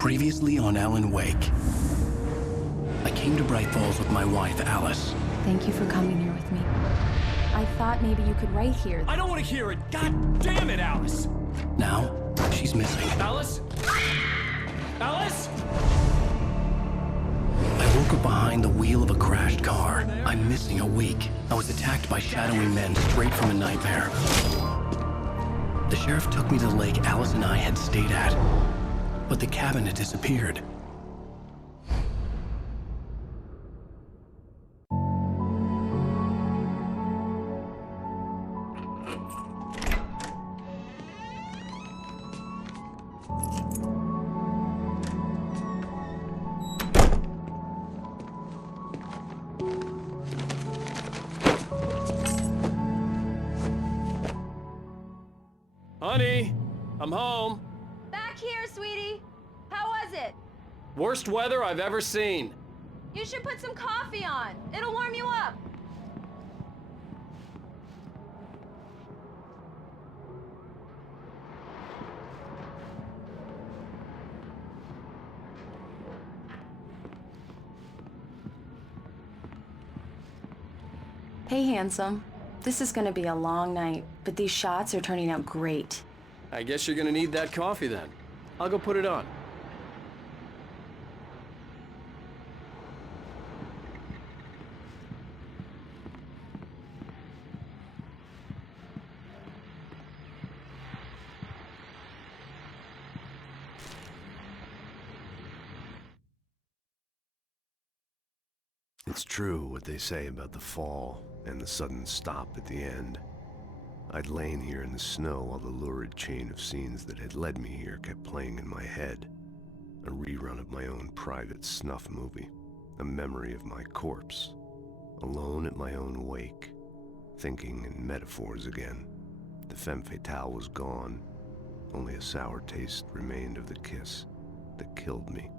Previously on Alan Wake. I came to Bright Falls with my wife, Alice. Thank you for coming here with me. I thought maybe you could write here. I don't want to hear it! God damn it, Alice! Now, she's missing. Alice? Alice? I woke up behind the wheel of a crashed car. I'm missing a week. I was attacked by shadowy men straight from a nightmare. The sheriff took me to the lake Alice and I had stayed at, but the cabin had disappeared. Honey, I'm home. Back here, sweetie. How was it? Worst weather I've ever seen. You should put some coffee on. It'll warm you up. Hey, handsome. This is gonna be a long night, but these shots are turning out great. I guess you're gonna need that coffee then. I'll go put it on. It's true what they say about the fall and the sudden stop at the end. I'd lain here in the snow while the lurid chain of scenes that had led me here kept playing in my head. A rerun of my own private snuff movie. A memory of my corpse. Alone at my own wake. Thinking in metaphors again. The femme fatale was gone. Only a sour taste remained of the kiss that killed me.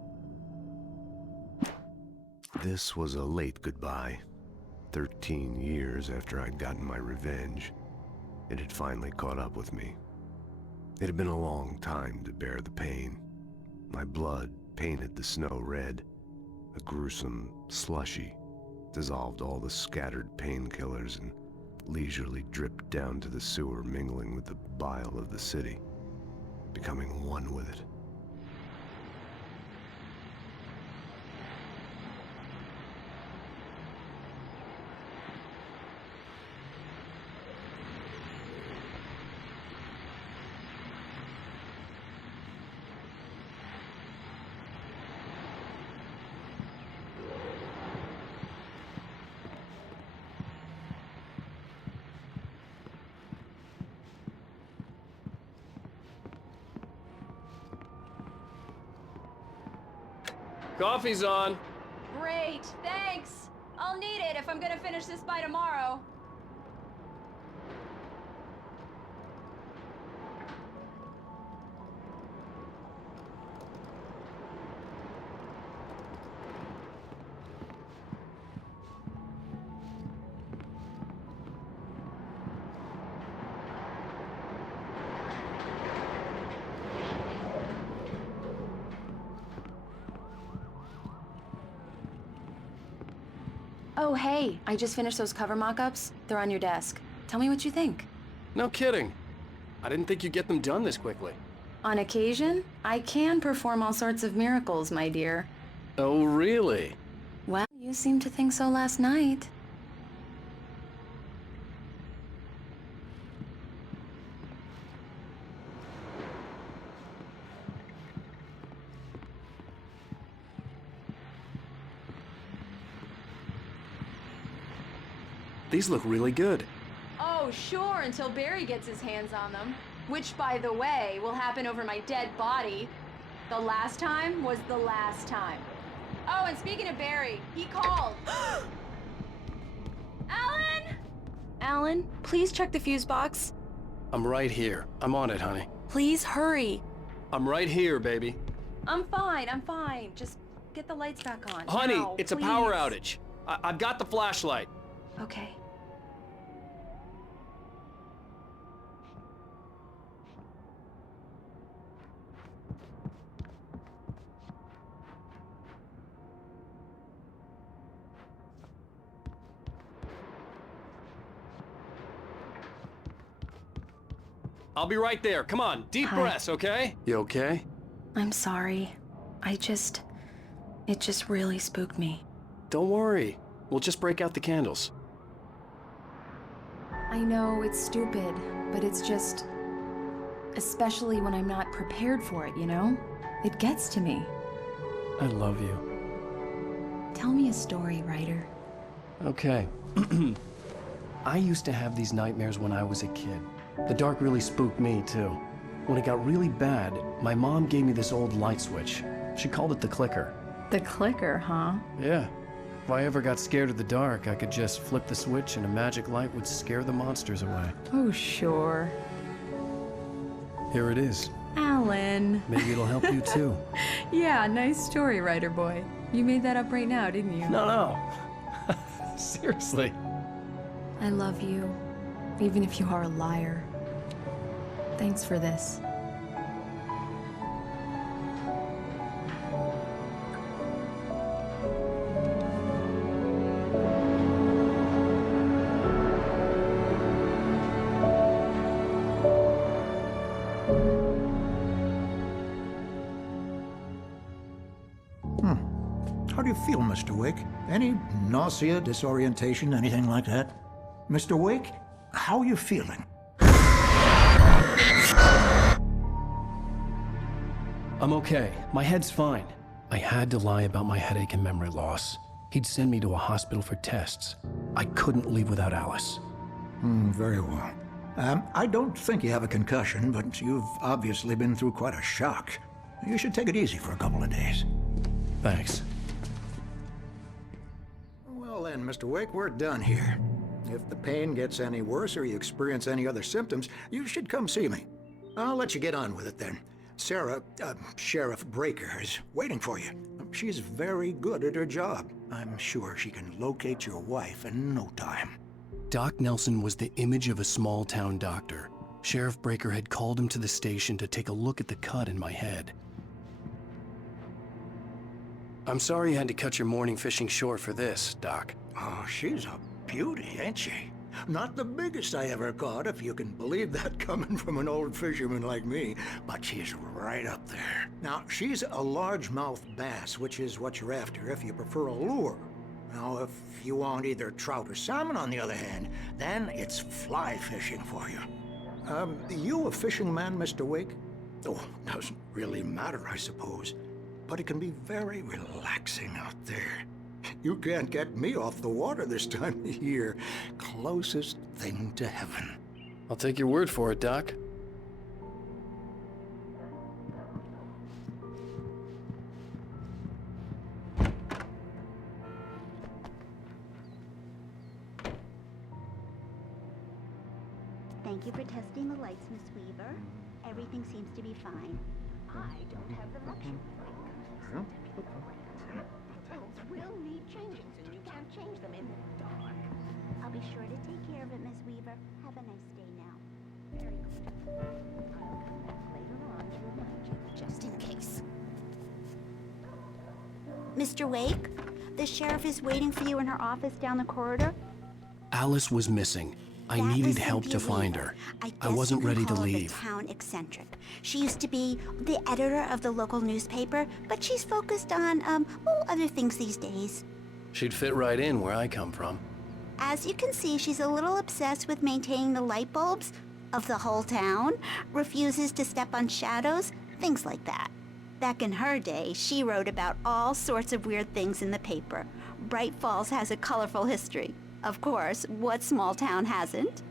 This was a late goodbye. 13 years after I'd gotten my revenge, it had finally caught up with me. It had been a long time to bear the pain. My blood painted the snow red. A gruesome slushy dissolved all the scattered painkillers and leisurely dripped down to the sewer, mingling with the bile of the city, becoming one with it. Coffee's on. Great, thanks. I'll need it if I'm gonna finish this by tomorrow. Oh, hey, I just finished those cover mock-ups. They're on your desk. Tell me what you think. No kidding. I didn't think you'd get them done this quickly. On occasion, I can perform all sorts of miracles, my dear. Oh, really? Well, you seemed to think so last night. These look really good. Oh, sure, until Barry gets his hands on them. Which, by the way, will happen over my dead body. The last time was the last time. Oh, and speaking of Barry, he called. Alan? Alan, please check the fuse box. I'm right here. I'm on it, honey. Please hurry. I'm right here, baby. I'm fine. Just get the lights back on. Honey, now, it's a power please. outage. I've got the flashlight. Okay. I'll be right there. Come on, deep Hi. breaths, okay? You okay? I'm sorry. It just really spooked me. Don't worry. We'll just break out the candles. I know it's stupid, but it's just... especially when I'm not prepared for it, you know? It gets to me. I love you. Tell me a story, writer. Okay. I used to have these nightmares when I was a kid. The dark really spooked me, too. When it got really bad, my mom gave me this old light switch. She called it the clicker. The clicker, huh? Yeah. If I ever got scared of the dark, I could just flip the switch and a magic light would scare the monsters away. Oh, sure. Here it is. Alan. Maybe it'll help you, too. Yeah, nice story, writer boy. You made that up right now, didn't you? No. Seriously. I love you, even if you are a liar. Thanks for this. How do you feel, Mr. Wake? Any nausea, disorientation, anything like that? Mr. Wake, how are you feeling? I'm okay. My head's fine. I had to lie about my headache and memory loss. He'd send me to a hospital for tests. I couldn't leave without Alice. Very well. I don't think you have a concussion, but you've obviously been through quite a shock. You should take it easy for a couple of days. Thanks. Well then, Mr. Wake, we're done here. If the pain gets any worse or you experience any other symptoms, you should come see me. I'll let you get on with it then. Sarah, Sheriff Breaker, is waiting for you. She's very good at her job. I'm sure she can locate your wife in no time. Doc Nelson was the image of a small-town doctor. Sheriff Breaker had called him to the station to take a look at the cut in my head. I'm sorry you had to cut your morning fishing short for this, Doc. Oh, she's a beauty, ain't she? Not the biggest I ever caught, if you can believe that coming from an old fisherman like me, but she's right up there. Now, she's a largemouth bass, which is what you're after if you prefer a lure. Now, if you want either trout or salmon, on the other hand, then it's fly fishing for you. You a fishing man, Mr. Wake? Oh, doesn't really matter, I suppose. But it can be very relaxing out there. You can't get me off the water this time of year. Closest thing to heaven. I'll take your word for it, Doc. Thank you for testing the lights, Miss Weaver. Everything seems to be fine. I don't have the luxury. Bulbs will need changing, and you can't change them in the dark. I'll be sure to take care of it, Miss Weaver. Have a nice day now. Very good. I'll come back later on to remind you, just in case. Mr. Wake, the sheriff is waiting for you in her office down the corridor. Alice was missing. I That needed was help to Cynthia find Weaver. her. I I guess wasn't you can ready to call her the leave. town eccentric. She used to be the editor of the local newspaper, but she's focused on, other things these days. She'd fit right in where I come from. As you can see, she's a little obsessed with maintaining the light bulbs of the whole town, refuses to step on shadows, things like that. Back in her day, she wrote about all sorts of weird things in the paper. Bright Falls has a colorful history. Of course, what small town hasn't?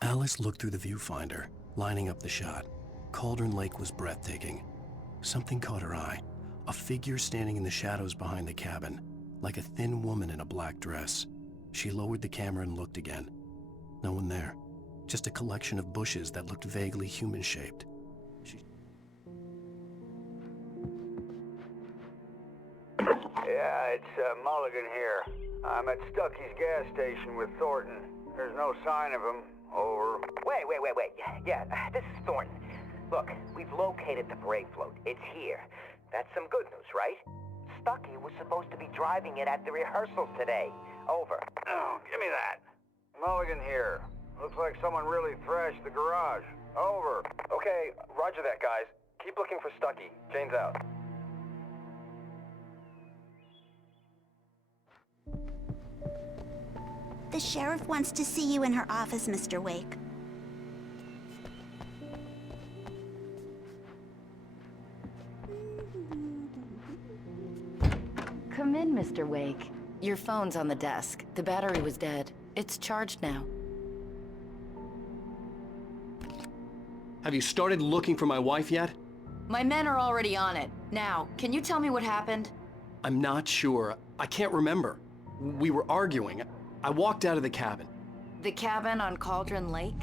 Alice looked through the viewfinder, lining up the shot. Cauldron Lake was breathtaking. Something caught her eye. A figure standing in the shadows behind the cabin, like a thin woman in a black dress. She lowered the camera and looked again. No one there. Just a collection of bushes that looked vaguely human-shaped. Yeah, it's Mulligan here. I'm at Stucky's gas station with Thornton. There's no sign of him. Over. Wait. Yeah, this is Thornton. Look, we've located the parade float. It's here. That's some good news, right? Stucky was supposed to be driving it at the rehearsal today. Over. Oh, give me that. Mulligan here. Looks like someone really thrashed the garage. Over. Okay, roger that, guys. Keep looking for Stucky. Jane's out. The sheriff wants to see you in her office, Mr. Wake. Come in, Mr. Wake. Your phone's on the desk. The battery was dead. It's charged now. Have you started looking for my wife yet? My men are already on it. Now, can you tell me what happened? I'm not sure. I can't remember. We were arguing. I walked out of the cabin. The cabin on Cauldron Lake?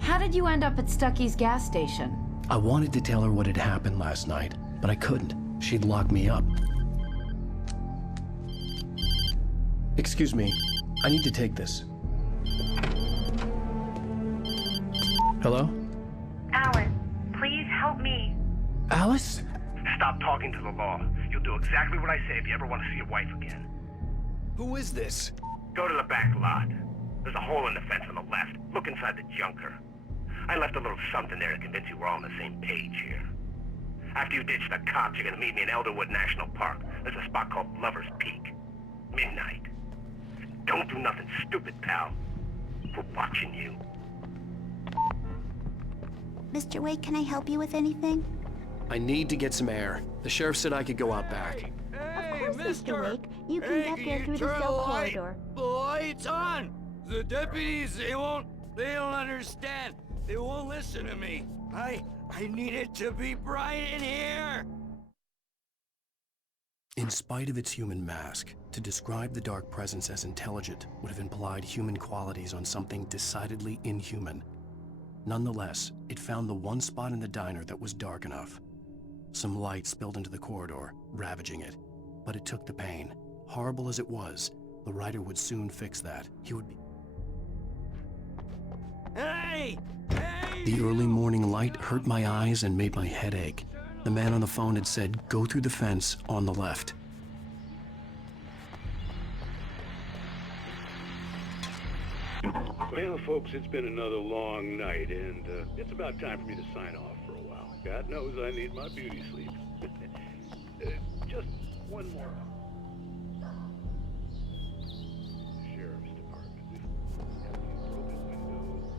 How did you end up at Stucky's gas station? I wanted to tell her what had happened last night, but I couldn't. She'd lock me up. Excuse me. I need to take this. Hello? Alice, please help me. Alice? Stop talking to the law. You'll do exactly what I say if you ever want to see your wife again. Who is this? Go to the back lot. There's a hole in the fence on the left. Look inside the junker. I left a little something there to convince you we're all on the same page here. After you ditch the cops, you're gonna meet me in Elderwood National Park. There's a spot called Lover's Peak. Midnight. Don't do nothing stupid, pal. We're watching you. Mr. Wake, can I help you with anything? I need to get some air. The sheriff said I could go out back. Of course, Mr. Wake. You can get there through the cell corridor. The light's on! The deputies, they don't understand. They won't listen to me. I need it to be bright in here! In spite of its human mask, to describe the dark presence as intelligent would have implied human qualities on something decidedly inhuman. Nonetheless, it found the one spot in the diner that was dark enough. Some light spilled into the corridor, ravaging it. But it took the pain. Horrible as it was, the writer would soon fix that. He would be... Hey! The early morning light hurt my eyes and made my head ache. The man on the phone had said, go through the fence on the left. Well, folks, it's been another long night, and it's about time for me to sign off for a while. God knows I need my beauty sleep. Just one more. Sheriff's Department. Have you broken windows?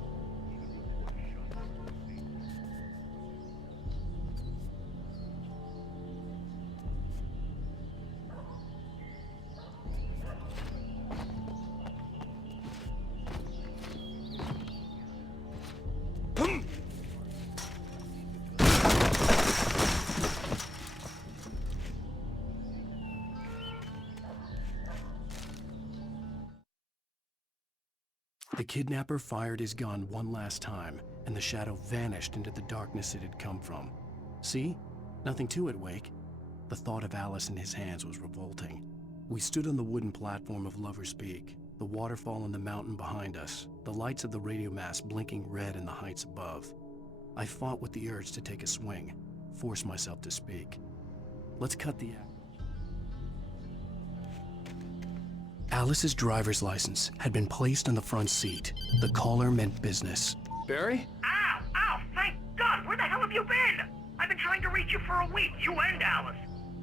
Even The kidnapper fired his gun one last time, and the shadow vanished into the darkness it had come from. See? Nothing to it, Wake. The thought of Alice in his hands was revolting. We stood on the wooden platform of Lover's Peak, the waterfall and the mountain behind us, the lights of the radio mast blinking red in the heights above. I fought with the urge to take a swing, force myself to speak. Let's cut the act. Alice's driver's license had been placed on the front seat. The caller meant business. Barry? Ow! Thank God! Where the hell have you been? I've been trying to reach you for a week, you and Alice.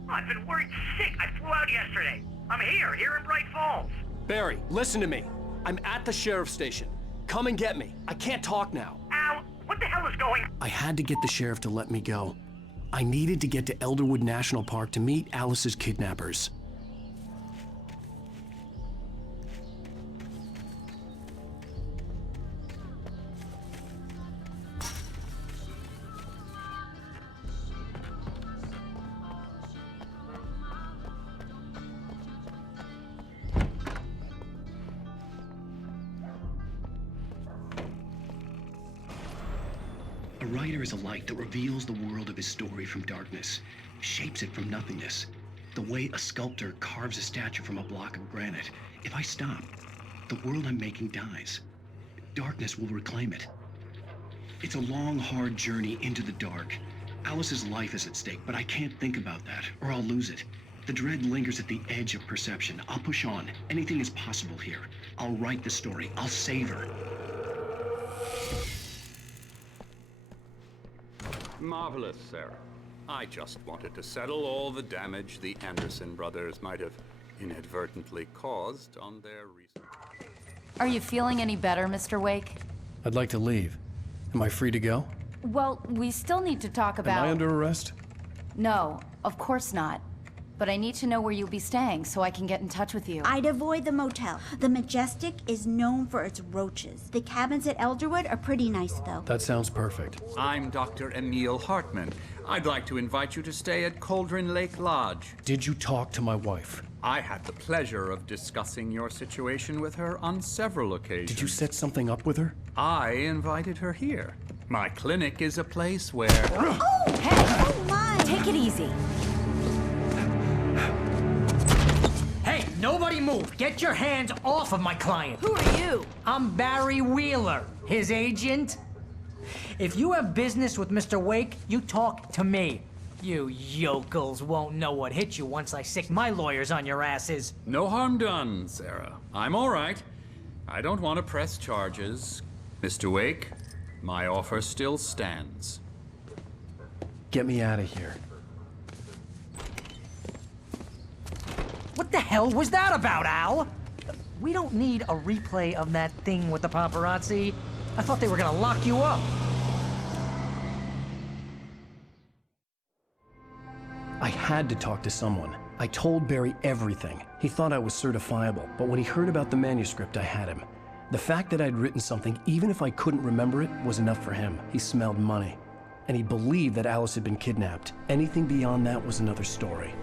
Oh, I've been worried sick. I flew out yesterday. I'm here in Bright Falls. Barry, listen to me. I'm at the sheriff's station. Come and get me. I can't talk now. Al, what the hell is going on? I had to get the sheriff to let me go. I needed to get to Elderwood National Park to meet Alice's kidnappers. A writer is a light that reveals the world of his story from darkness, shapes it from nothingness. The way a sculptor carves a statue from a block of granite. If I stop, the world I'm making dies. Darkness will reclaim it. It's a long, hard journey into the dark. Alice's life is at stake, but I can't think about that, or I'll lose it. The dread lingers at the edge of perception. I'll push on. Anything is possible here. I'll write the story. I'll save her. Marvelous, Sarah. I just wanted to settle all the damage the Anderson brothers might have inadvertently caused on their recent... Are you feeling any better, Mr. Wake? I'd like to leave. Am I free to go? Well, we still need to talk about... Am I under arrest? No, of course not. But I need to know where you'll be staying so I can get in touch with you. I'd avoid the motel. The Majestic is known for its roaches. The cabins at Elderwood are pretty nice, though. That sounds perfect. I'm Dr. Emil Hartman. I'd like to invite you to stay at Cauldron Lake Lodge. Did you talk to my wife? I had the pleasure of discussing your situation with her on several occasions. Did you set something up with her? I invited her here. My clinic is a place where... Oh! Hey! Oh, my! Take it easy. Hey, nobody move! Get your hands off of my client! Who are you? I'm Barry Wheeler, his agent. If you have business with Mr. Wake, you talk to me. You yokels won't know what hit you once I sick my lawyers on your asses. No harm done, Sarah. I'm all right. I don't want to press charges. Mr. Wake, my offer still stands. Get me out of here. What the hell was that about, Al? We don't need a replay of that thing with the paparazzi. I thought they were gonna lock you up. I had to talk to someone. I told Barry everything. He thought I was certifiable, but when he heard about the manuscript, I had him. The fact that I'd written something, even if I couldn't remember it, was enough for him. He smelled money. And he believed that Alice had been kidnapped. Anything beyond that was another story.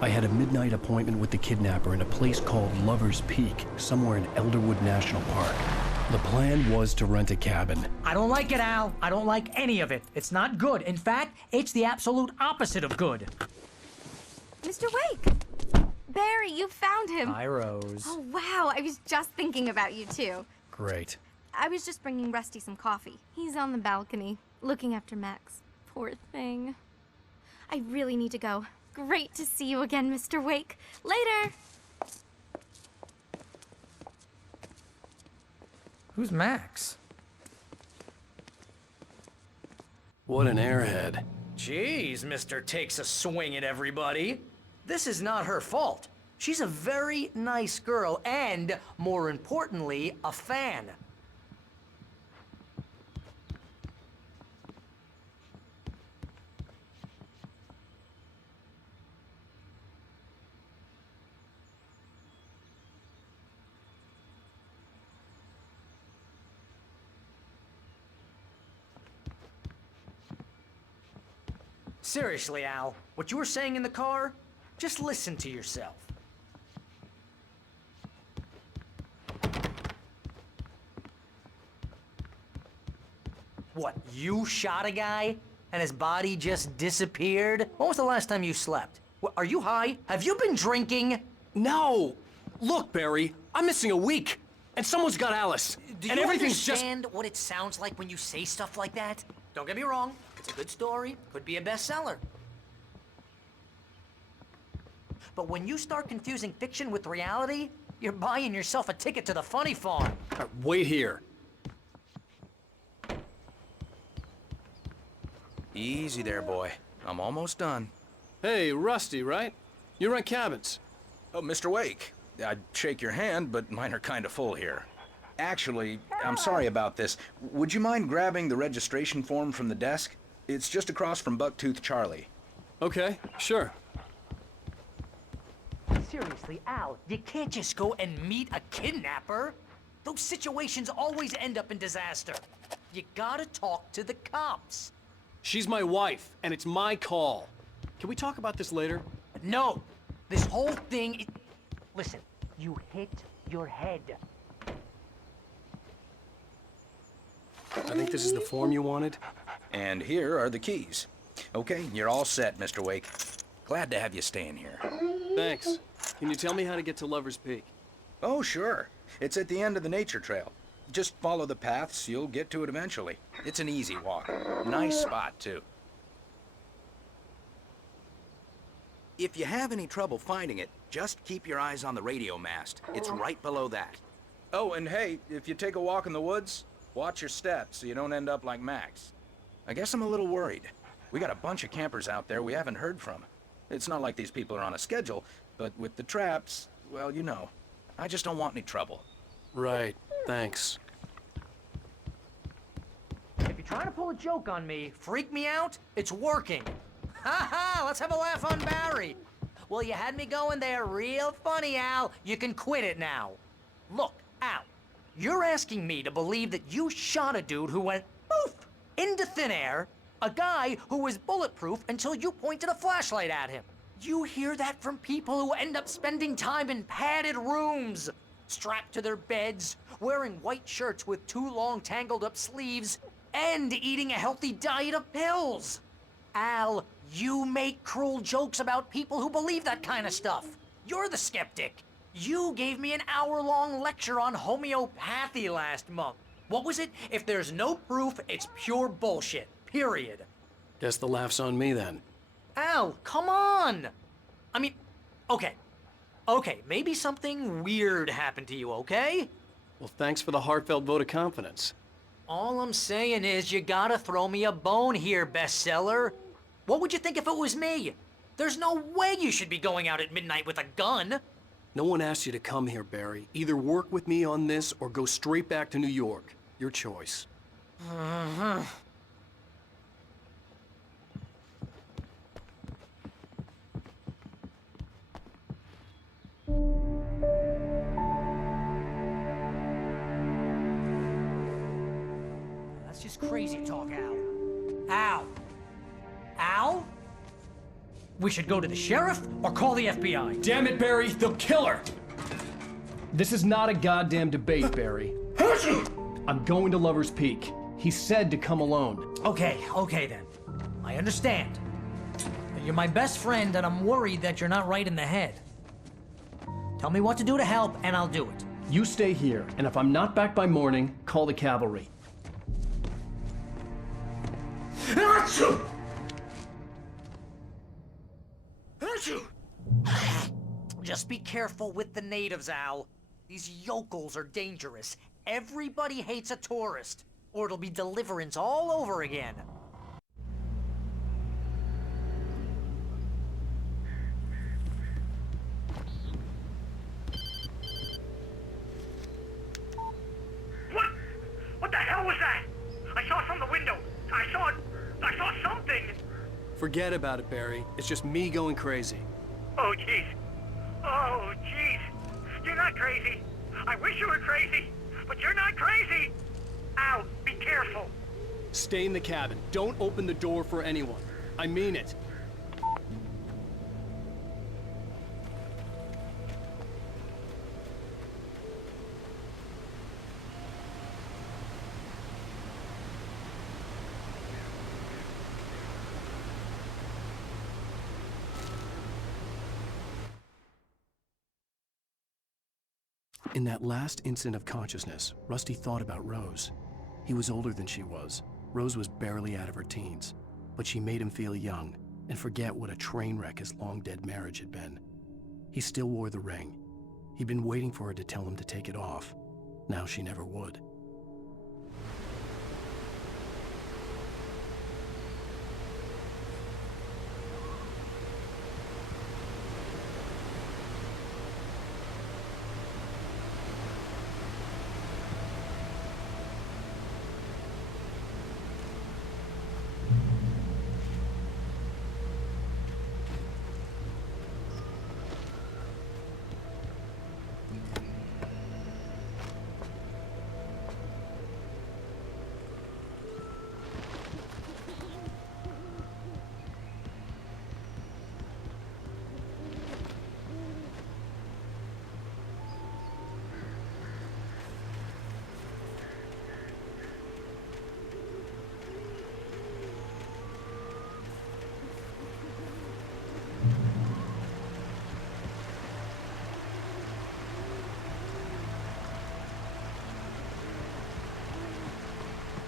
I had a midnight appointment with the kidnapper in a place called Lover's Peak, somewhere in Elderwood National Park. The plan was to rent a cabin. I don't like it, Al. I don't like any of it. It's not good. In fact, it's the absolute opposite of good. Mr. Wake! Barry, you found him. Hi, Rose. Oh, wow. I was just thinking about you, too. Great. I was just bringing Rusty some coffee. He's on the balcony, looking after Max. Poor thing. I really need to go. Great to see you again, Mr. Wake. Later! Who's Max? What an airhead. Jeez, Mr. Takes a swing at everybody. This is not her fault. She's a very nice girl and, more importantly, a fan. Seriously, Al, what you were saying in the car, just listen to yourself. What, you shot a guy and his body just disappeared? When was the last time you slept? What, are you high? Have you been drinking? No! Look, Barry, I'm missing a week, and someone's got Alice. Do and you everything's understand what it sounds like when you say stuff like that? Don't get me wrong, it's a good story, could be a bestseller. But when you start confusing fiction with reality, you're buying yourself a ticket to the funny farm. Wait here. Easy there, boy. I'm almost done. Hey, Rusty, right? You rent cabins. Oh, Mr. Wake. I'd shake your hand, but mine are kind of full here. Actually, I'm sorry about this. Would you mind grabbing the registration form from the desk? It's just across from Bucktooth Charlie. Okay, sure. Seriously, Al, you can't just go and meet a kidnapper. Those situations always end up in disaster. You gotta talk to the cops. She's my wife, and it's my call. Can we talk about this later? No, this whole thing Listen, you hit your head. I think this is the form you wanted. And here are the keys. Okay, you're all set, Mr. Wake. Glad to have you staying here. Thanks. Can you tell me how to get to Lover's Peak? Oh, sure. It's at the end of the nature trail. Just follow the paths, you'll get to it eventually. It's an easy walk. Nice spot, too. If you have any trouble finding it, just keep your eyes on the radio mast. It's right below that. Oh, and hey, if you take a walk in the woods, watch your steps so you don't end up like Max. I guess I'm a little worried. We got a bunch of campers out there we haven't heard from. It's not like these people are on a schedule, but with the traps, well, you know. I just don't want any trouble. Right. Thanks. If you're trying to pull a joke on me, freak me out, it's working. Ha ha! Let's have a laugh on Barry. Well, you had me going there real funny, Al. You can quit it now. Look, Al, you're asking me to believe that you shot a dude who went poof into thin air, a guy who was bulletproof until you pointed a flashlight at him. You hear that from people who end up spending time in padded rooms, strapped to their beds, wearing white shirts with too long tangled up sleeves, and eating a healthy diet of pills. Al, you make cruel jokes about people who believe that kind of stuff. You're the skeptic. You gave me an hour-long lecture on homeopathy last month. What was it? If there's no proof, it's pure bullshit. Period. Guess the laugh's on me then. Al, come on! I mean, okay. Okay, maybe something weird happened to you, okay? Well, thanks for the heartfelt vote of confidence. All I'm saying is you gotta throw me a bone here, bestseller. What would you think if it was me? There's no way you should be going out at midnight with a gun. No one asked you to come here, Barry. Either work with me on this or go straight back to New York. Your choice. That's just crazy talk, Al. Al? Al? We should go to the sheriff or call the FBI. Damn it, Barry, they'll kill her! This is not a goddamn debate, Barry. I'm going to Lover's Peak. He said to come alone. Okay then. I understand. You're my best friend and I'm worried that you're not right in the head. Tell me what to do to help and I'll do it. You stay here, and if I'm not back by morning, call the cavalry. Just be careful with the natives, Al. These yokels are dangerous. Everybody hates a tourist, or it'll be Deliverance all over again. What the hell was that? I saw it from the window. I saw something. Forget about it, Barry. It's just me going crazy. Oh, jeez. Oh, jeez. You're not crazy. I wish you were crazy, but you're not crazy. Ow, be careful. Stay in the cabin. Don't open the door for anyone. I mean it. In that last instant of consciousness, Rusty thought about Rose. He was older than she was. Rose was barely out of her teens, but she made him feel young and forget what a train wreck his long-dead marriage had been. He still wore the ring. He'd been waiting for her to tell him to take it off. Now she never would.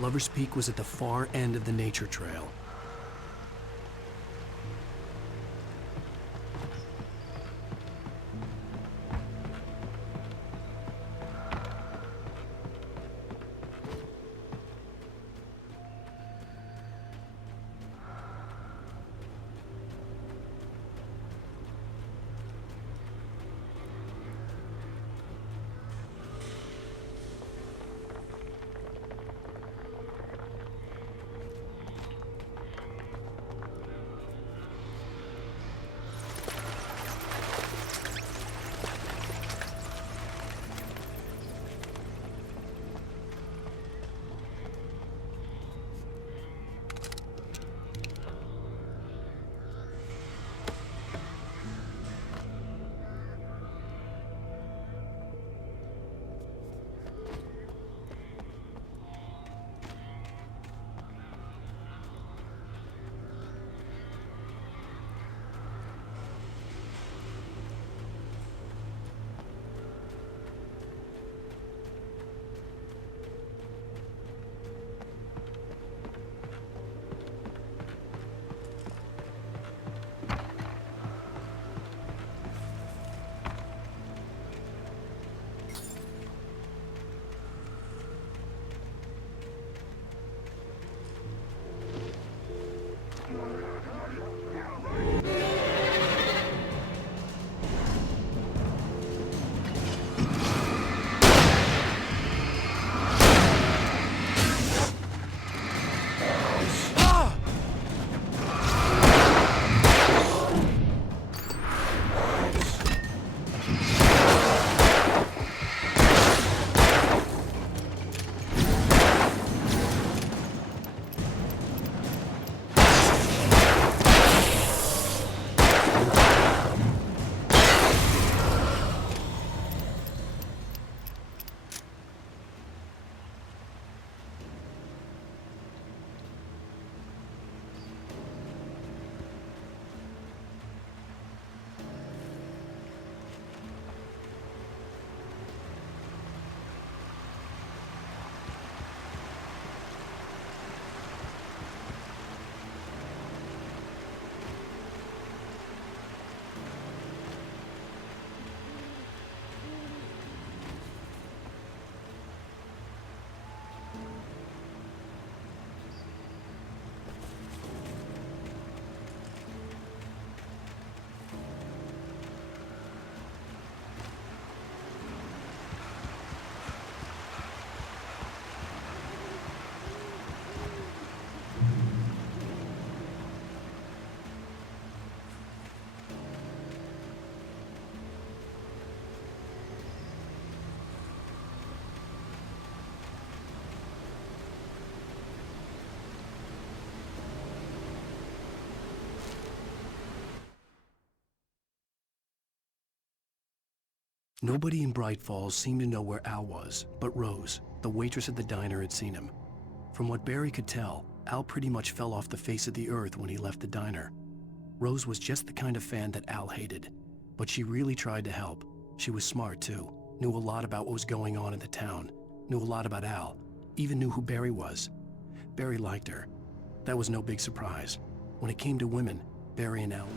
Lover's Peak was at the far end of the nature trail. Nobody in Bright Falls seemed to know where Al was, but Rose, the waitress at the diner, had seen him. From what Barry could tell, Al pretty much fell off the face of the earth when he left the diner. Rose was just the kind of fan that Al hated, but she really tried to help. She was smart too, knew a lot about what was going on in the town, knew a lot about Al, even knew who Barry was. Barry liked her. That was no big surprise. When it came to women, Barry and Al...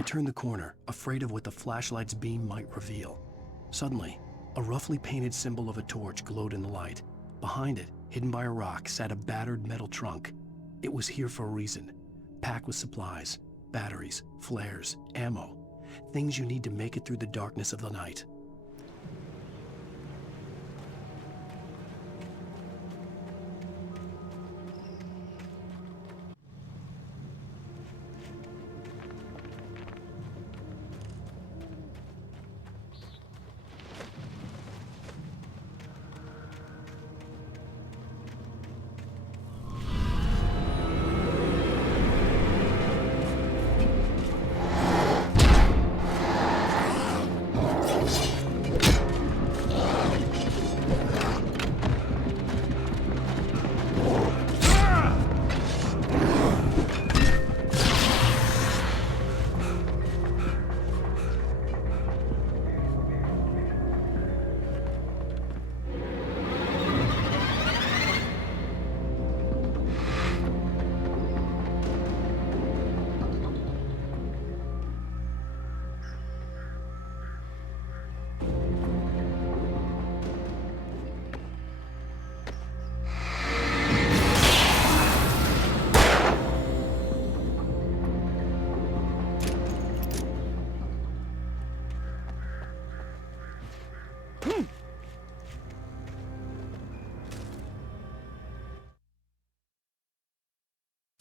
I turned the corner, afraid of what the flashlight's beam might reveal. Suddenly, a roughly painted symbol of a torch glowed in the light. Behind it, hidden by a rock, sat a battered metal trunk. It was here for a reason, packed with supplies, batteries, flares, ammo, things you need to make it through the darkness of the night.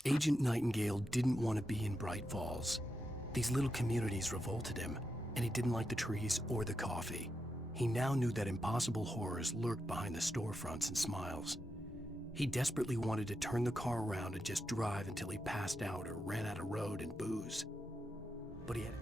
Agent Nightingale didn't want to be in Bright Falls. These little communities revolted him, and he didn't like the trees or the coffee. He now knew that impossible horrors lurked behind the storefronts and smiles. He desperately wanted to turn the car around and just drive until he passed out or ran out of road and booze. But he had...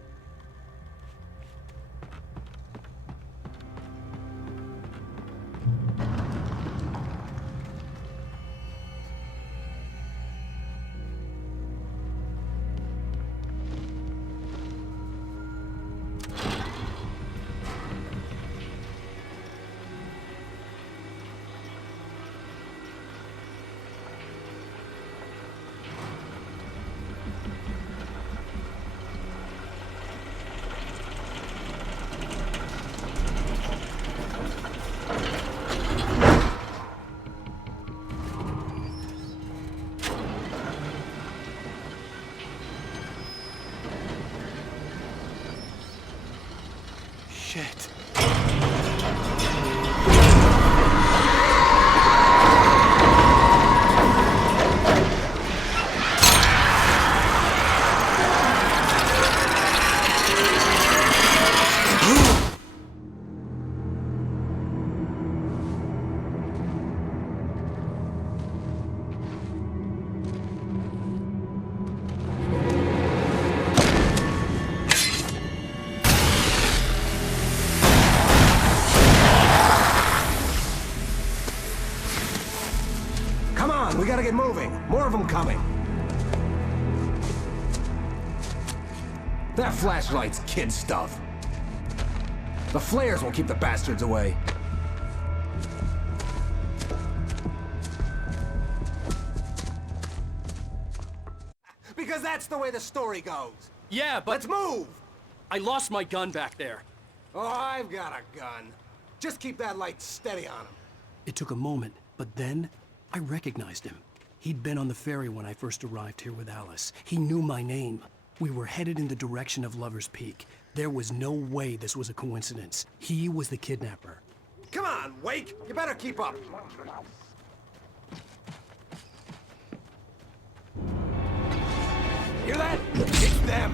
Shit. We gotta get moving. More of them coming. That flashlight's kid stuff. The flares won't keep the bastards away. Because that's the way the story goes. Yeah, but... Let's move! I lost my gun back there. Oh, I've got a gun. Just keep that light steady on him. It took a moment, but then I recognized him. He'd been on the ferry when I first arrived here with Alice. He knew my name. We were headed in the direction of Lover's Peak. There was no way this was a coincidence. He was the kidnapper. Come on, Wake! You better keep up. Hear that? It's them!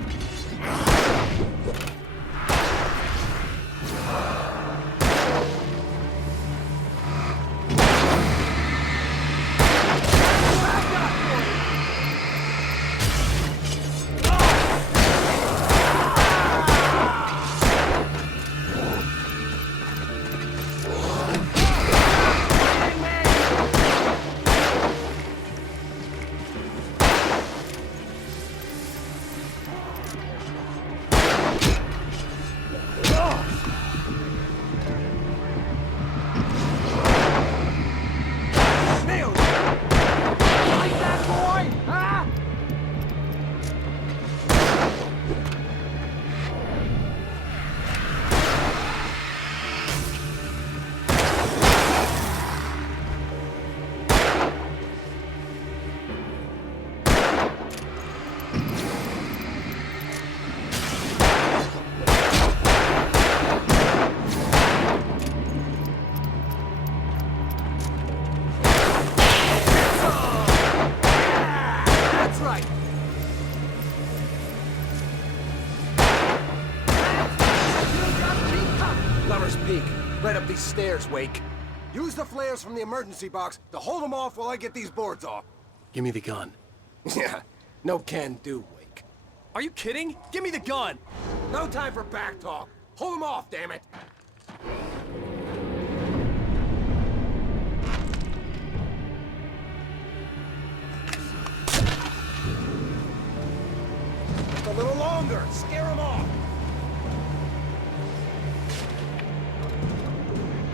Right up these stairs, Wake. Use the flares from the emergency box to hold them off while I get these boards off. Give me the gun. Yeah, no can do, Wake. Are you kidding? Give me the gun! No time for back talk. Hold them off, damn it! Just a little longer. Scare them off.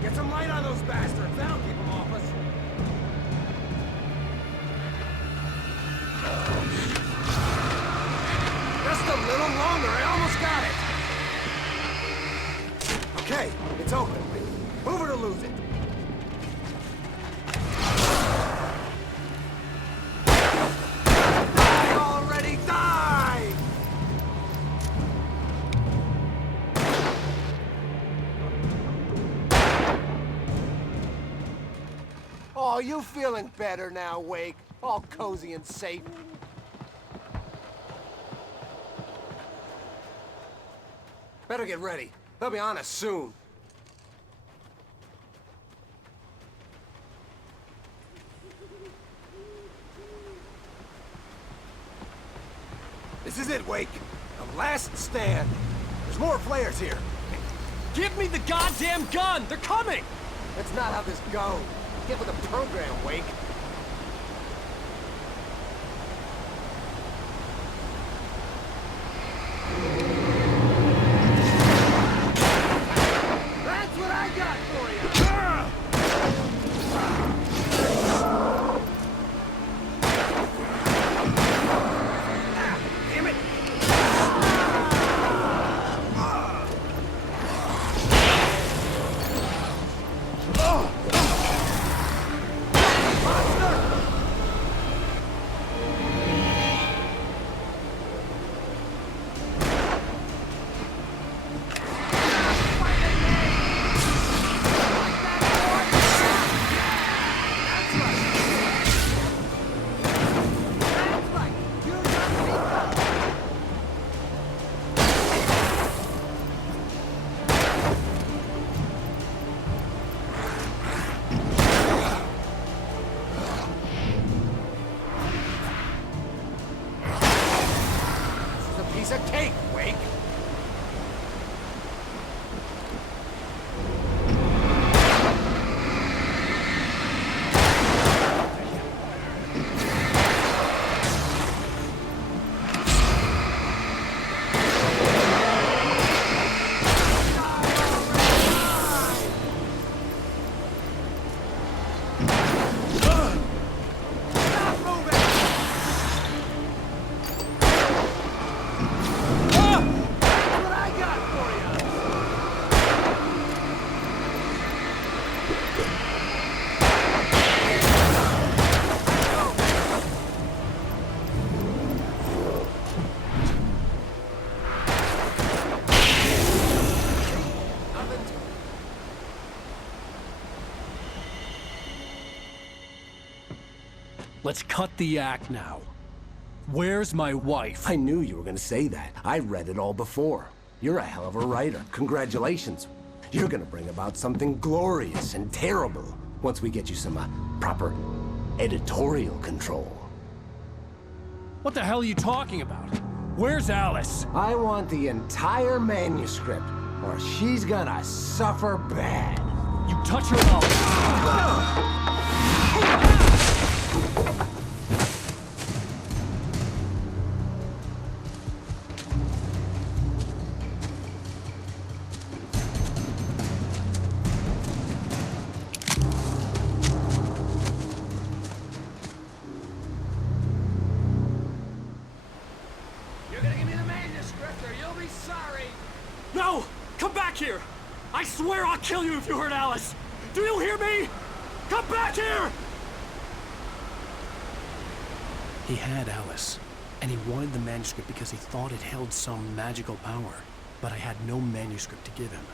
Get some light on those bastards. That'll keep them off us. Just a little longer. I almost got it. Okay, it's open. Move it or lose it. Die already! Die! Oh, you feeling better now, Wake? All cozy and safe. Better get ready. They'll be on us soon. This is it, Wake. The last stand. There's more flares here. Give me the goddamn gun! They're coming! That's not how this goes. Get with the program, Wake. That's what I got for you! Damn it! Piece of cake, Wake! Let's cut the act now. Where's my wife? I knew you were gonna say that. I read it all before. You're a hell of a writer. Congratulations. You're gonna bring about something glorious and terrible once we get you some proper editorial control. What the hell are you talking about? Where's Alice? I want the entire manuscript, or she's gonna suffer bad. You touch her mouth. You're gonna give me the manuscript, or you'll be sorry. No! Come back here! I swear I'll kill you if you hurt Alice! Do you hear me? Come back here! He had Alice, and he wanted the manuscript because he thought it held some magical power. But I had no manuscript to give him.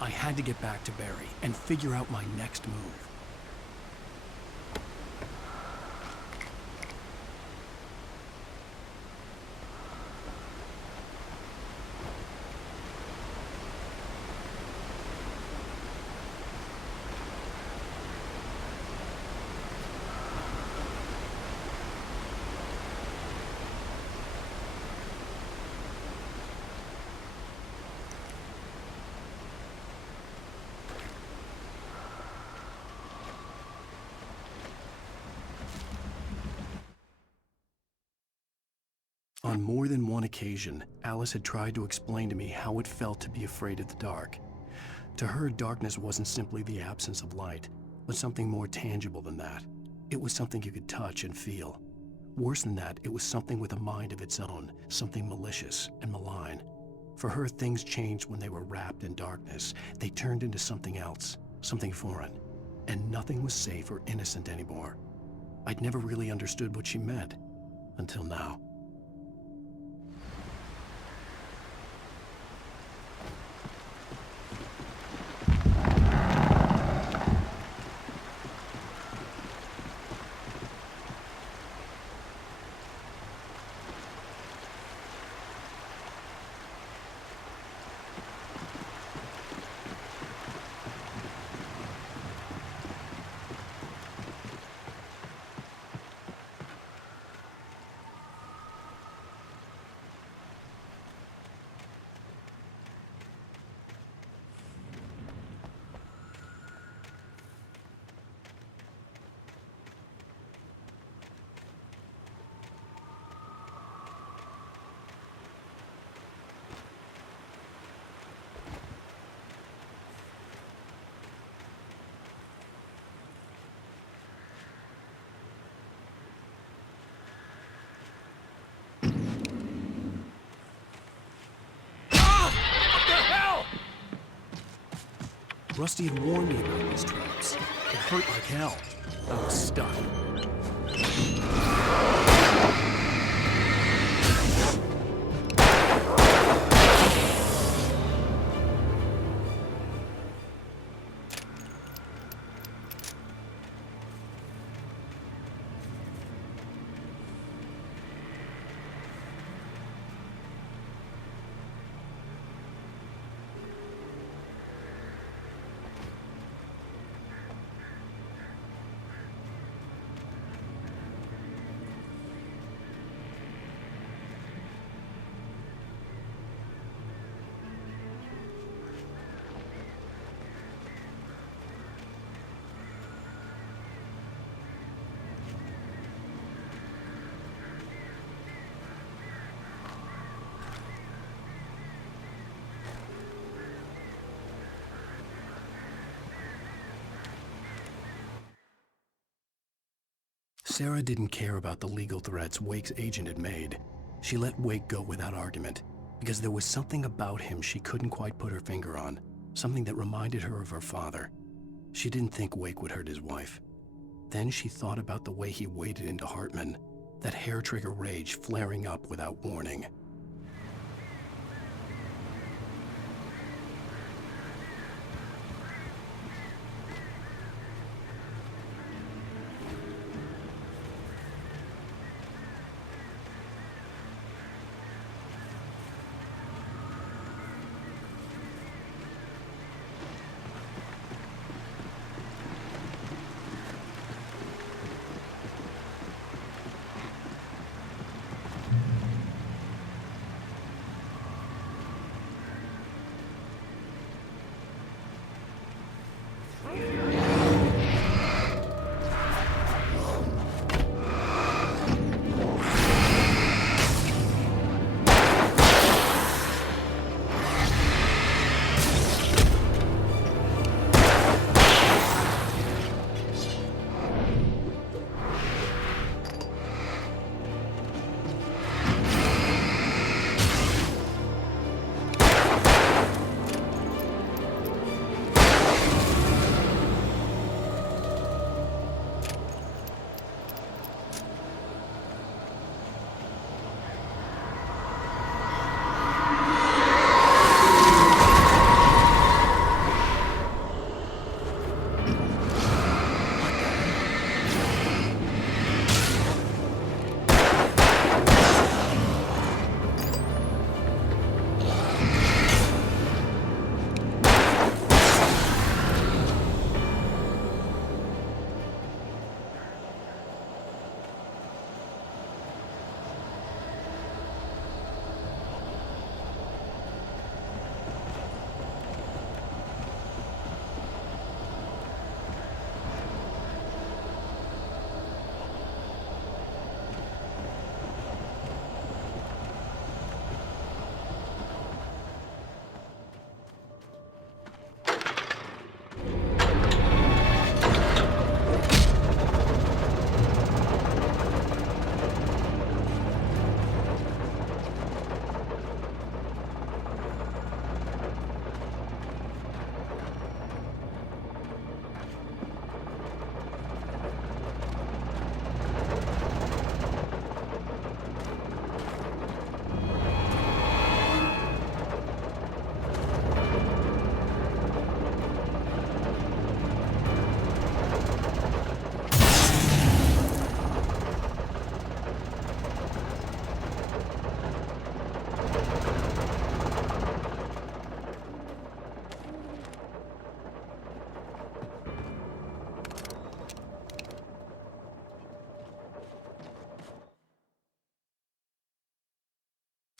I had to get back to Barry and figure out my next move. On more than one occasion, Alice had tried to explain to me how it felt to be afraid of the dark. To her, darkness wasn't simply the absence of light, but something more tangible than that. It was something you could touch and feel. Worse than that, it was something with a mind of its own, something malicious and malign. For her, things changed when they were wrapped in darkness. They turned into something else, something foreign. And nothing was safe or innocent anymore. I'd never really understood what she meant, until now. Rusty had warned me about these traps. It hurt like hell. I was stuck. Sarah didn't care about the legal threats Wake's agent had made. She let Wake go without argument, because there was something about him she couldn't quite put her finger on, something that reminded her of her father. She didn't think Wake would hurt his wife. Then she thought about the way he waded into Hartman, that hair-trigger rage flaring up without warning.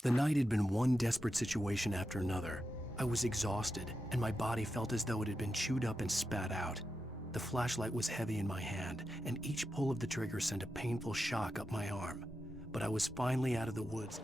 The night had been one desperate situation after another. I was exhausted, and my body felt as though it had been chewed up and spat out. The flashlight was heavy in my hand, and each pull of the trigger sent a painful shock up my arm. But I was finally out of the woods.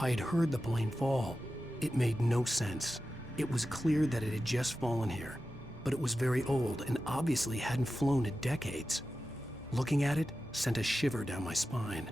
I had heard the plane fall. It made no sense. It was clear that it had just fallen here, but it was very old and obviously hadn't flown in decades. Looking at it sent a shiver down my spine.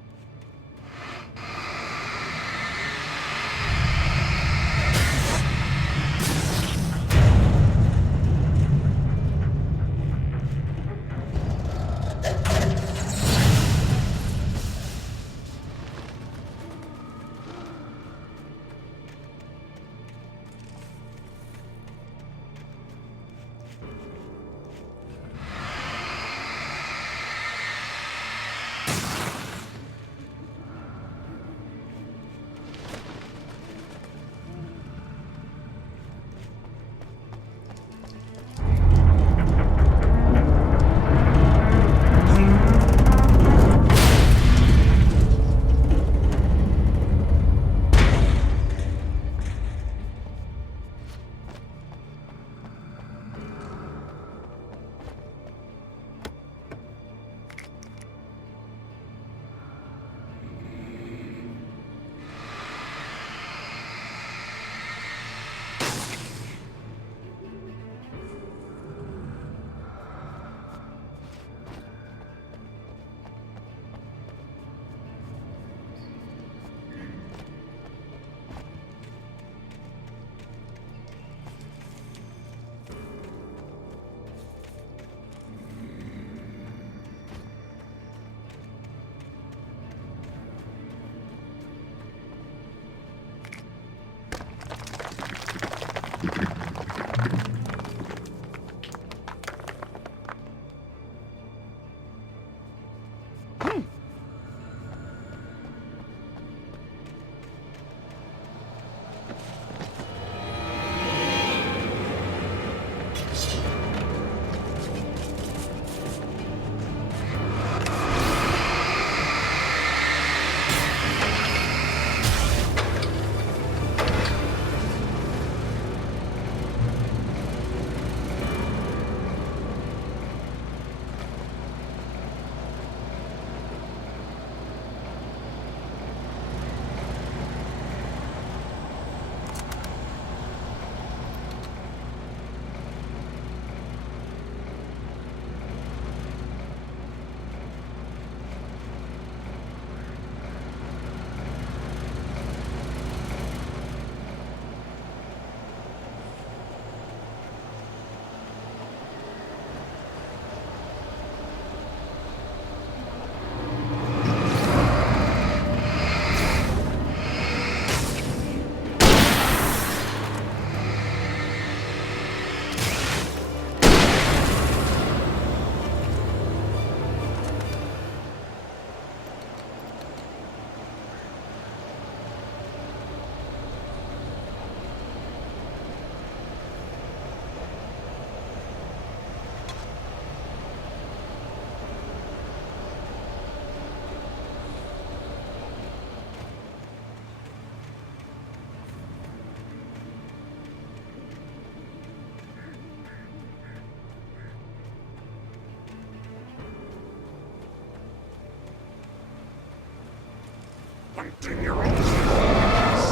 Continuation.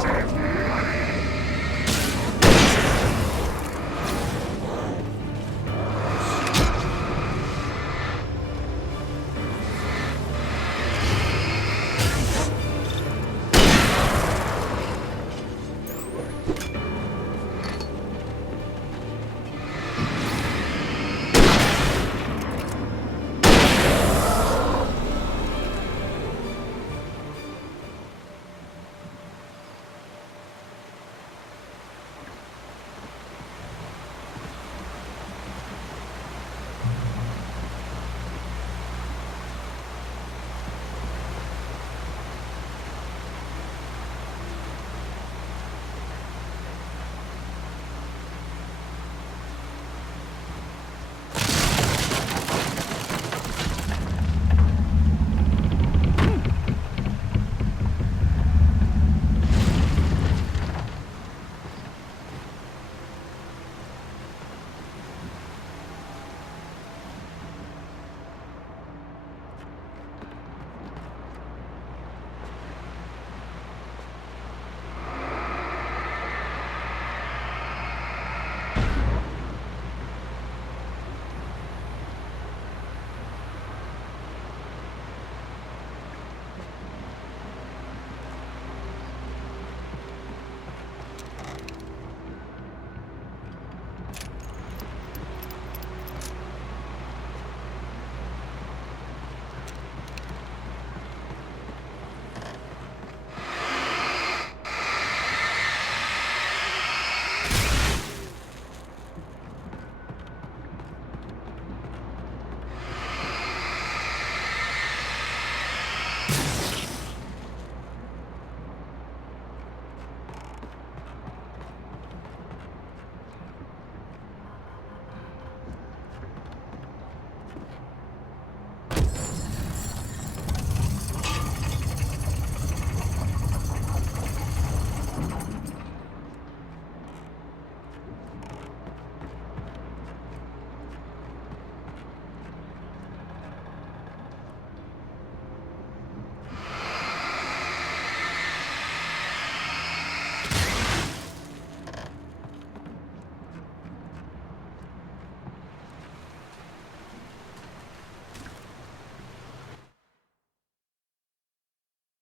Save money.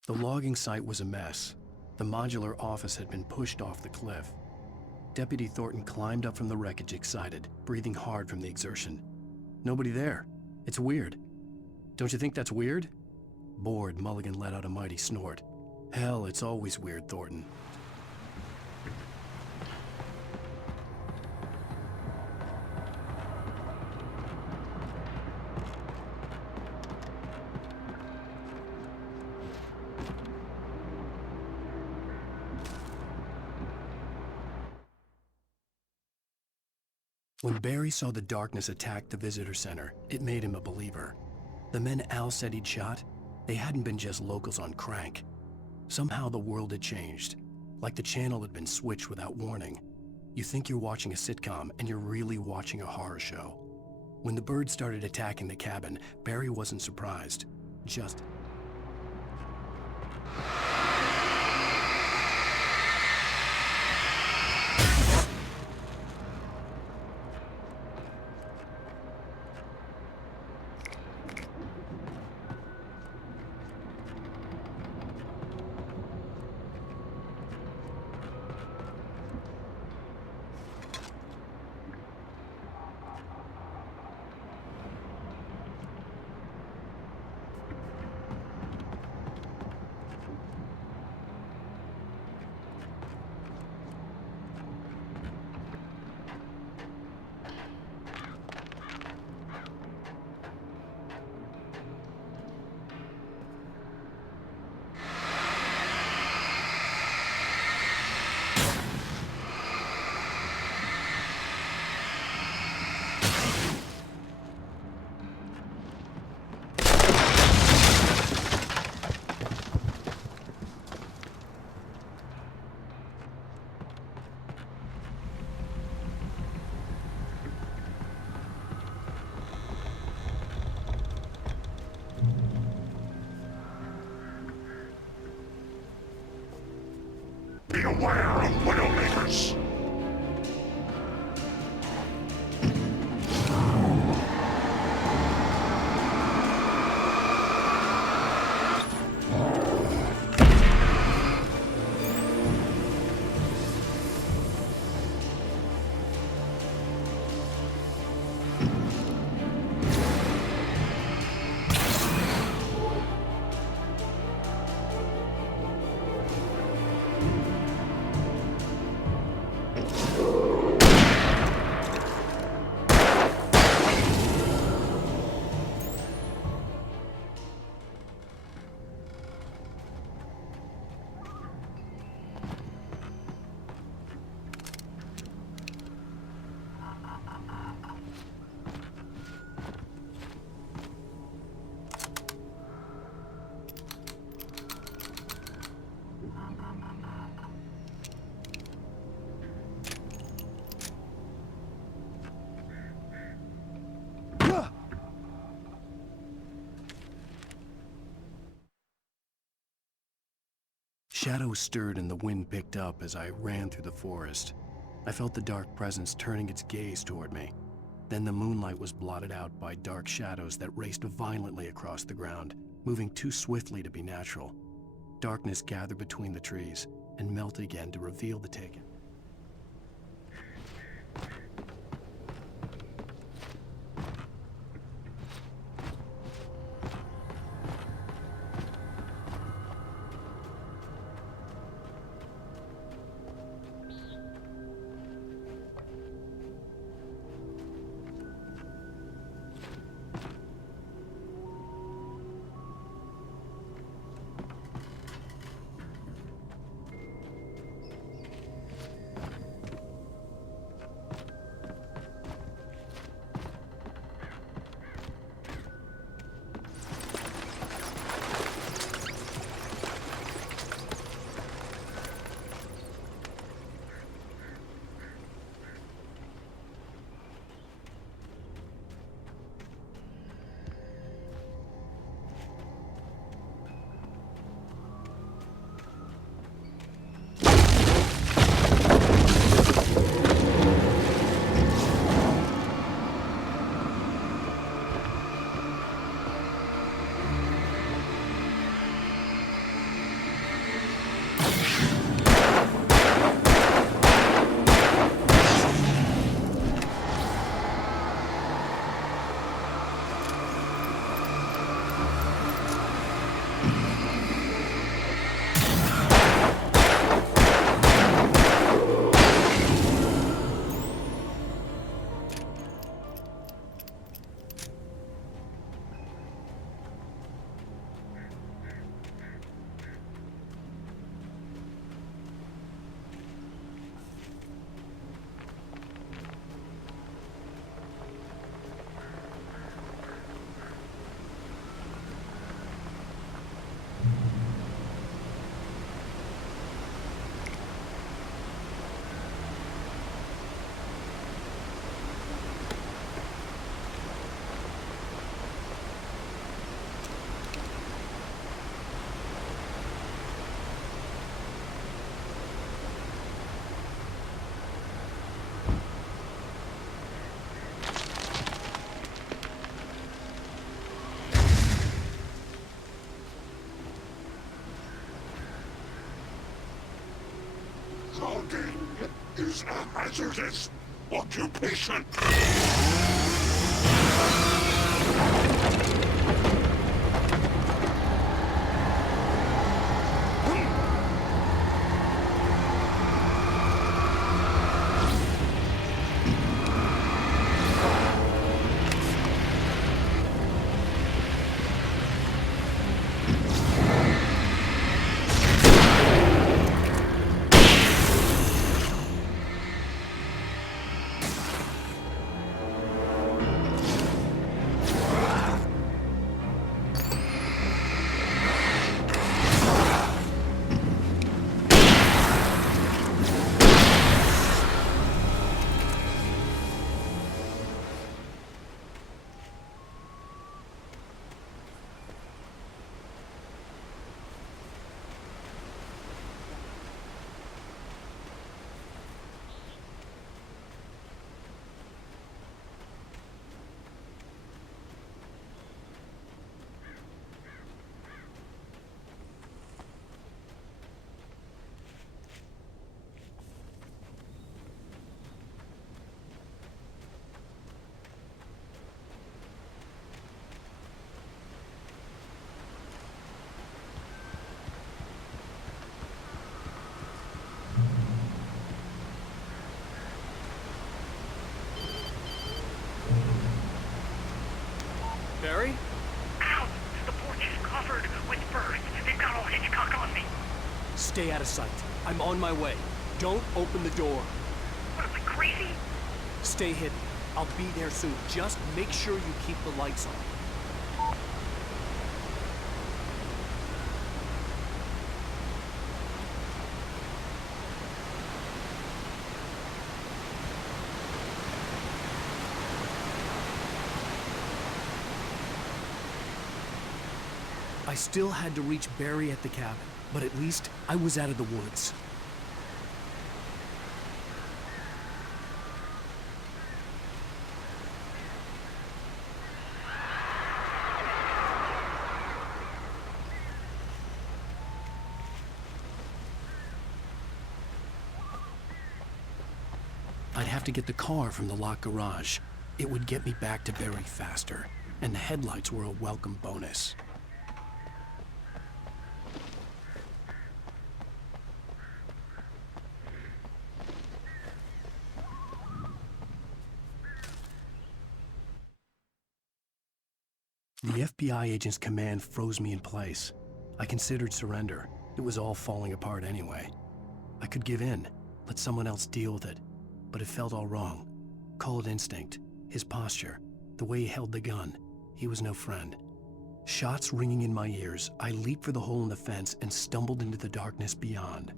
The logging site was a mess. The modular office had been pushed off the cliff. Deputy Thornton climbed up from the wreckage excited, breathing hard from the exertion. Nobody there. It's weird. Don't you think that's weird? Bored, Mulligan let out a mighty snort. Hell, it's always weird, Thornton. When Barry saw the darkness attack the visitor center, it made him a believer. The men Al said he'd shot, they hadn't been just locals on crank. Somehow the world had changed, like the channel had been switched without warning. You think you're watching a sitcom, and you're really watching a horror show. When the birds started attacking the cabin, Barry wasn't surprised, just... Beware of Widowmakers! Shadows stirred and the wind picked up as I ran through the forest. I felt the dark presence turning its gaze toward me. Then the moonlight was blotted out by dark shadows that raced violently across the ground, moving too swiftly to be natural. Darkness gathered between the trees and melted again to reveal the taken. is a hazardous occupation. Barry? Ow! The porch is covered with birds. They've got all Hitchcock on me. Stay out of sight. I'm on my way. Don't open the door. What, am I crazy? Stay hidden. I'll be there soon. Just make sure you keep the lights on. I still had to reach Barry at the cabin, but at least I was out of the woods. I'd have to get the car from the locked garage. It would get me back to Barry faster, and the headlights were a welcome bonus. The FBI agent's command froze me in place. I considered surrender. It was all falling apart anyway. I could give in, let someone else deal with it, but it felt all wrong. Call it instinct, his posture, the way he held the gun. He was no friend. Shots ringing in my ears, I leaped for the hole in the fence and stumbled into the darkness beyond.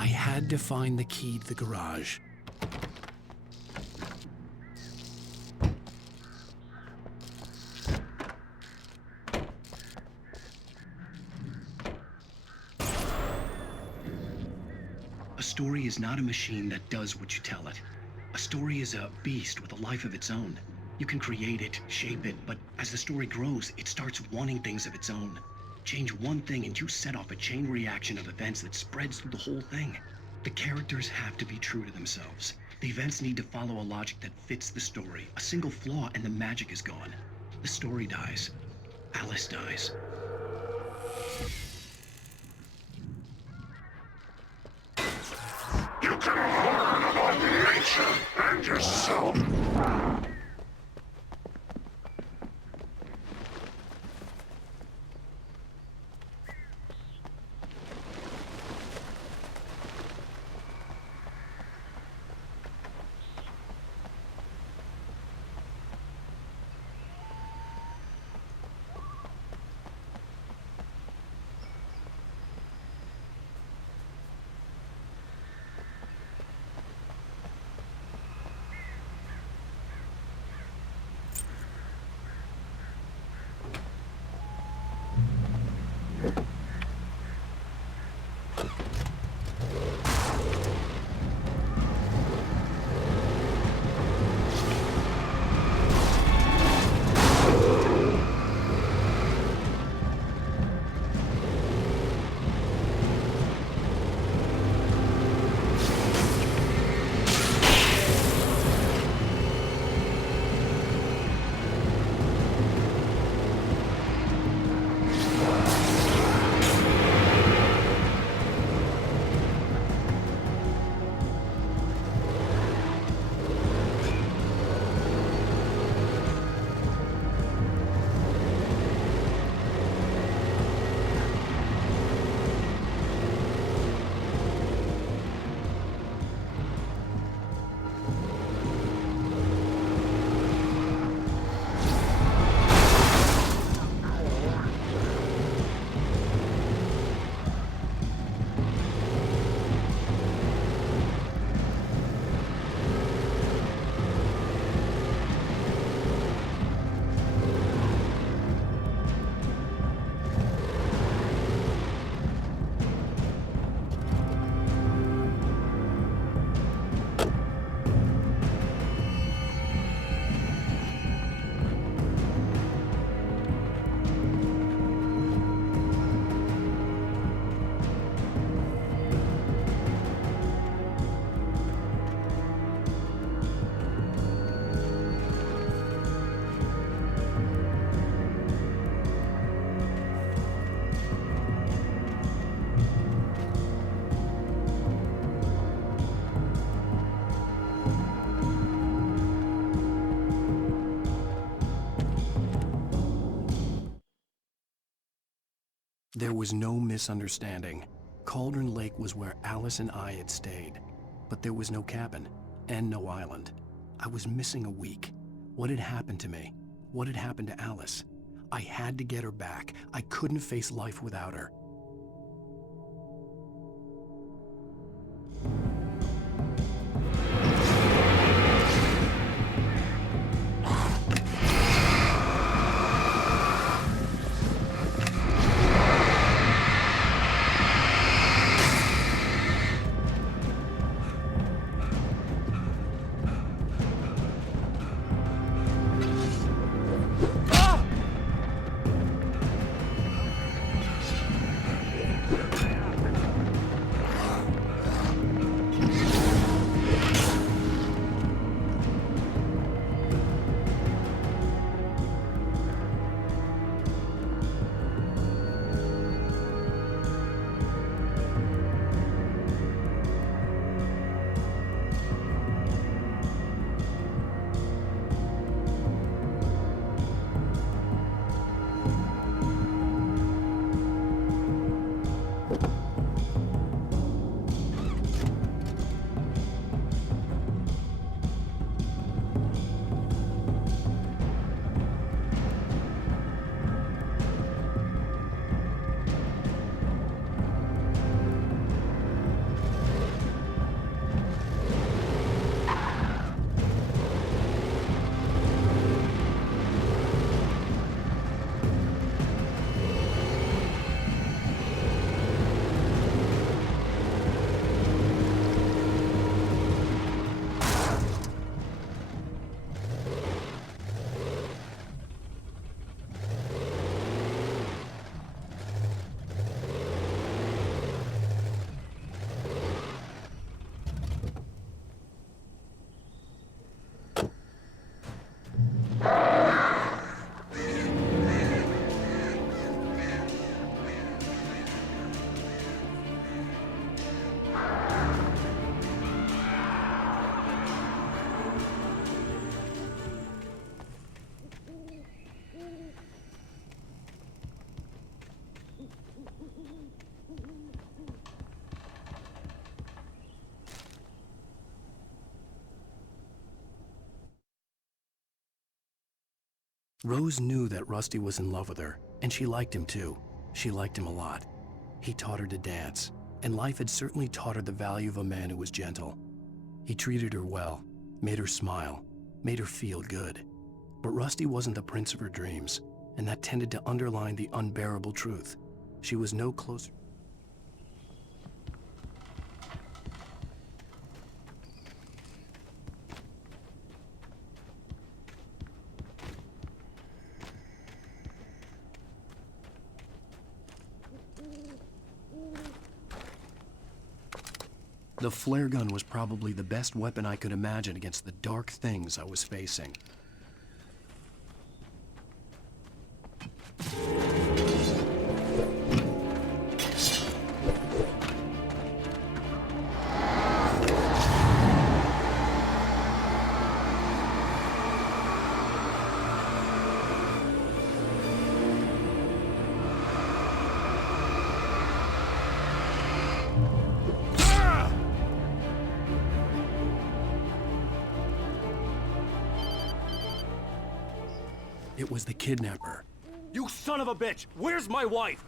I had to find the key to the garage. A story is not a machine that does what you tell it. A story is a beast with a life of its own. You can create it, shape it, but as the story grows, it starts wanting things of its own. Change one thing and you set off a chain reaction of events that spreads through the whole thing. The characters have to be true to themselves. The events need to follow a logic that fits the story. A single flaw and the magic is gone. The story dies. Alice dies. You can learn about nature and yourself. There was no misunderstanding. Cauldron Lake was where Alice and I had stayed, but there was no cabin and no island. I was missing a week. What had happened to me? What had happened to Alice? I had to get her back. I couldn't face life without her. Rose knew that Rusty was in love with her, and she liked him too. She liked him a lot. He taught her to dance, and life had certainly taught her the value of a man who was gentle. He treated her well, made her smile, made her feel good. But Rusty wasn't the prince of her dreams, and that tended to underline the unbearable truth. She was no closer. The flare gun was probably the best weapon I could imagine against the dark things I was facing. It was the kidnapper. You son of a bitch! Where's my wife?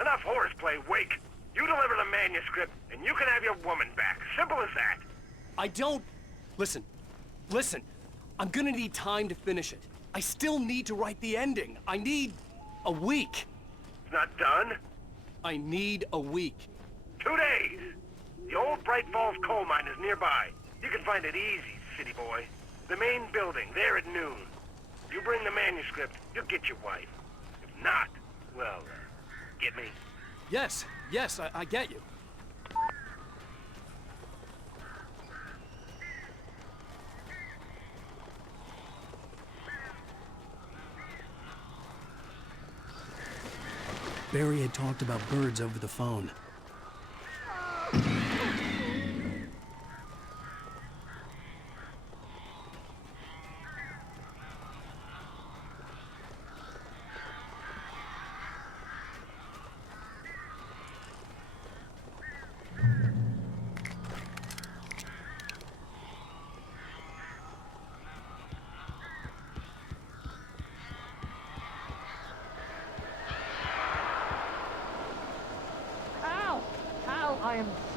Enough horseplay, Wake. You deliver the manuscript, and you can have your woman back. Simple as that. I don't... Listen. I'm gonna need time to finish it. I still need to write the ending. I need a week. It's not done? I need a week. 2 days. The old Bright Falls coal mine is nearby. You can find it easy, city boy. The main building, there at noon. You bring the manuscript, you'll get your wife. If not, well, get me? Yes, I get you. Barry had talked about birds over the phone.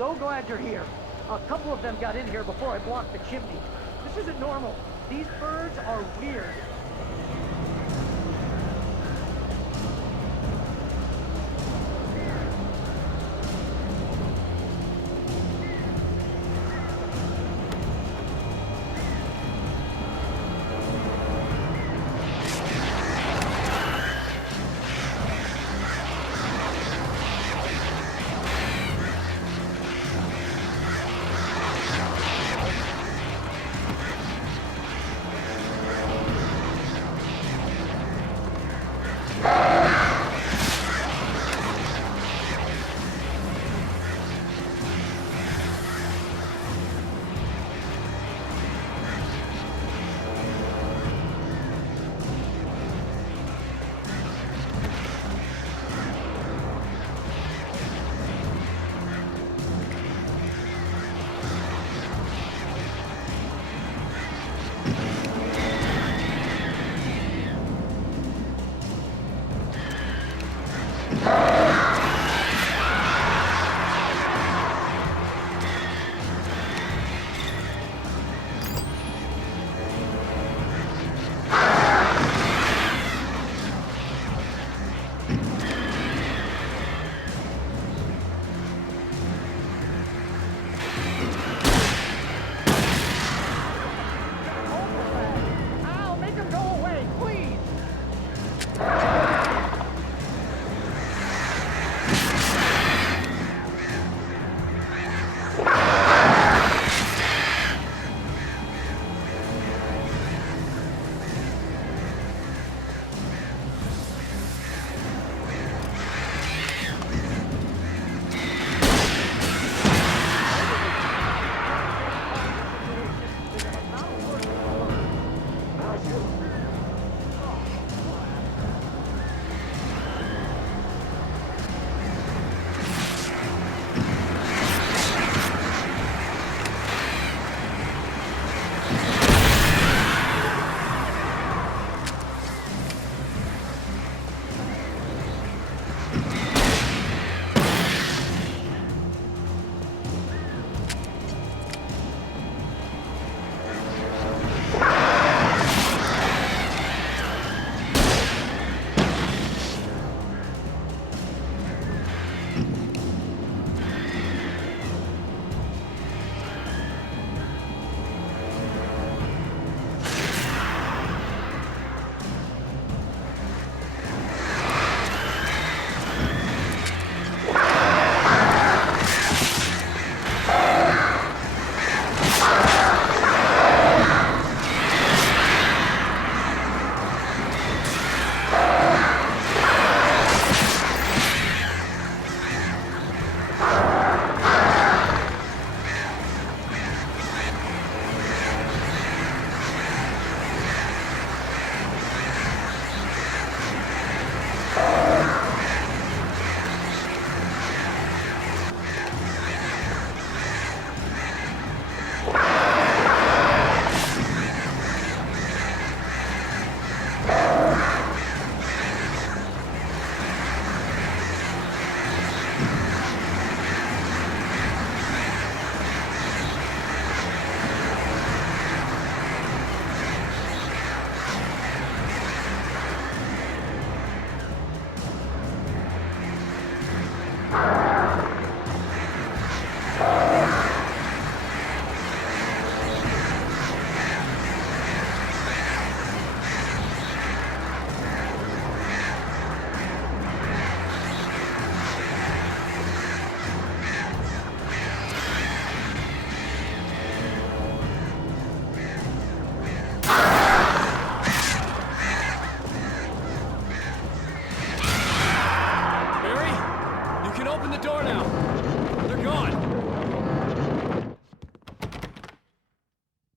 so glad you're here. A couple of them got in here before I blocked the chimney. This isn't normal. These birds are weird.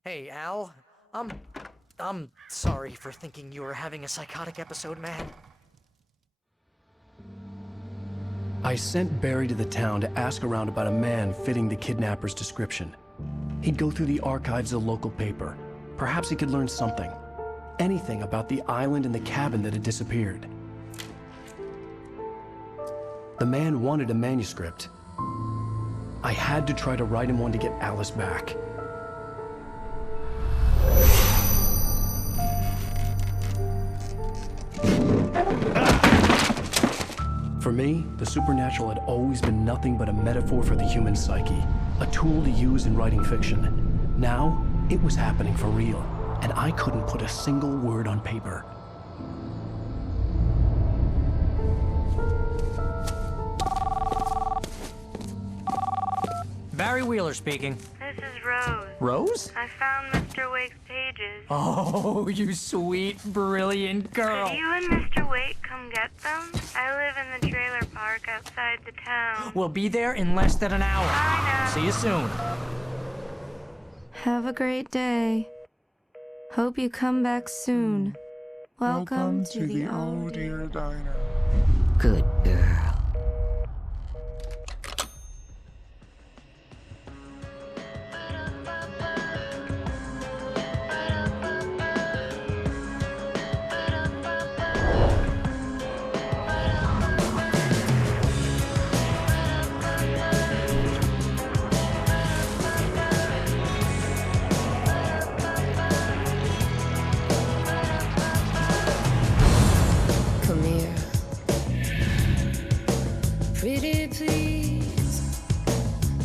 Hey, Al. I'm sorry for thinking you were having a psychotic episode, man. I sent Barry to the town to ask around about a man fitting the kidnapper's description. He'd go through the archives of the local paper. Perhaps he could learn something. Anything about the island and the cabin that had disappeared. The man wanted a manuscript. I had to try to write him one to get Alice back. For me, the supernatural had always been nothing but a metaphor for the human psyche, a tool to use in writing fiction. Now, it was happening for real, and I couldn't put a single word on paper. Barry Wheeler speaking. This is Rose. Rose? I found Mr. Wake's pages. Oh, you sweet, brilliant girl. Could you and Mr. Wake come get them? I live in the trailer park outside the town. We'll be there in less than an hour. Bye now. See you soon. Have a great day. Hope you come back soon. Welcome to the Oh Dear Diner. Good girl. Come here. Pretty please,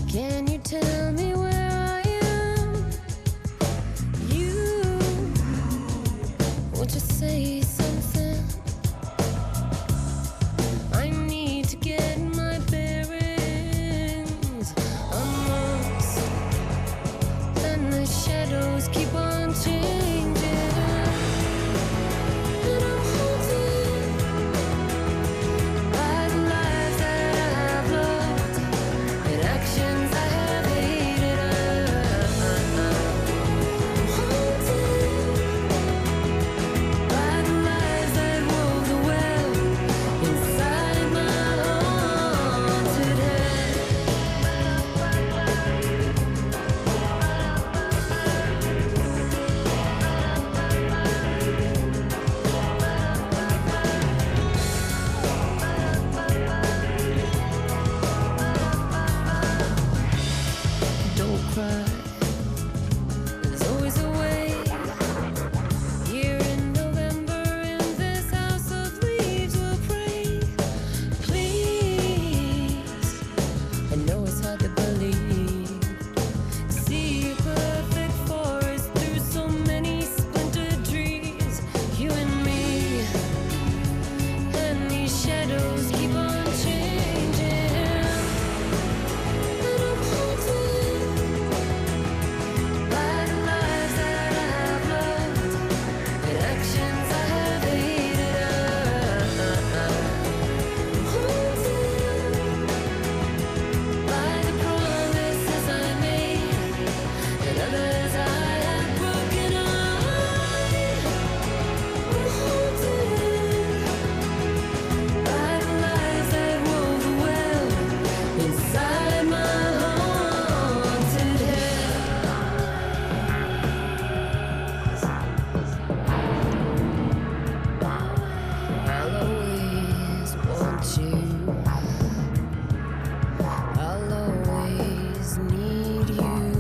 can you tell me where I am? You want to say something? I need to get my bearings amongst, and the shadows keep on changing. And I'm haunted by the lives that I've loved and actions I have hated. I'm haunted by the lies that wove the web inside my haunted head. Don't cry.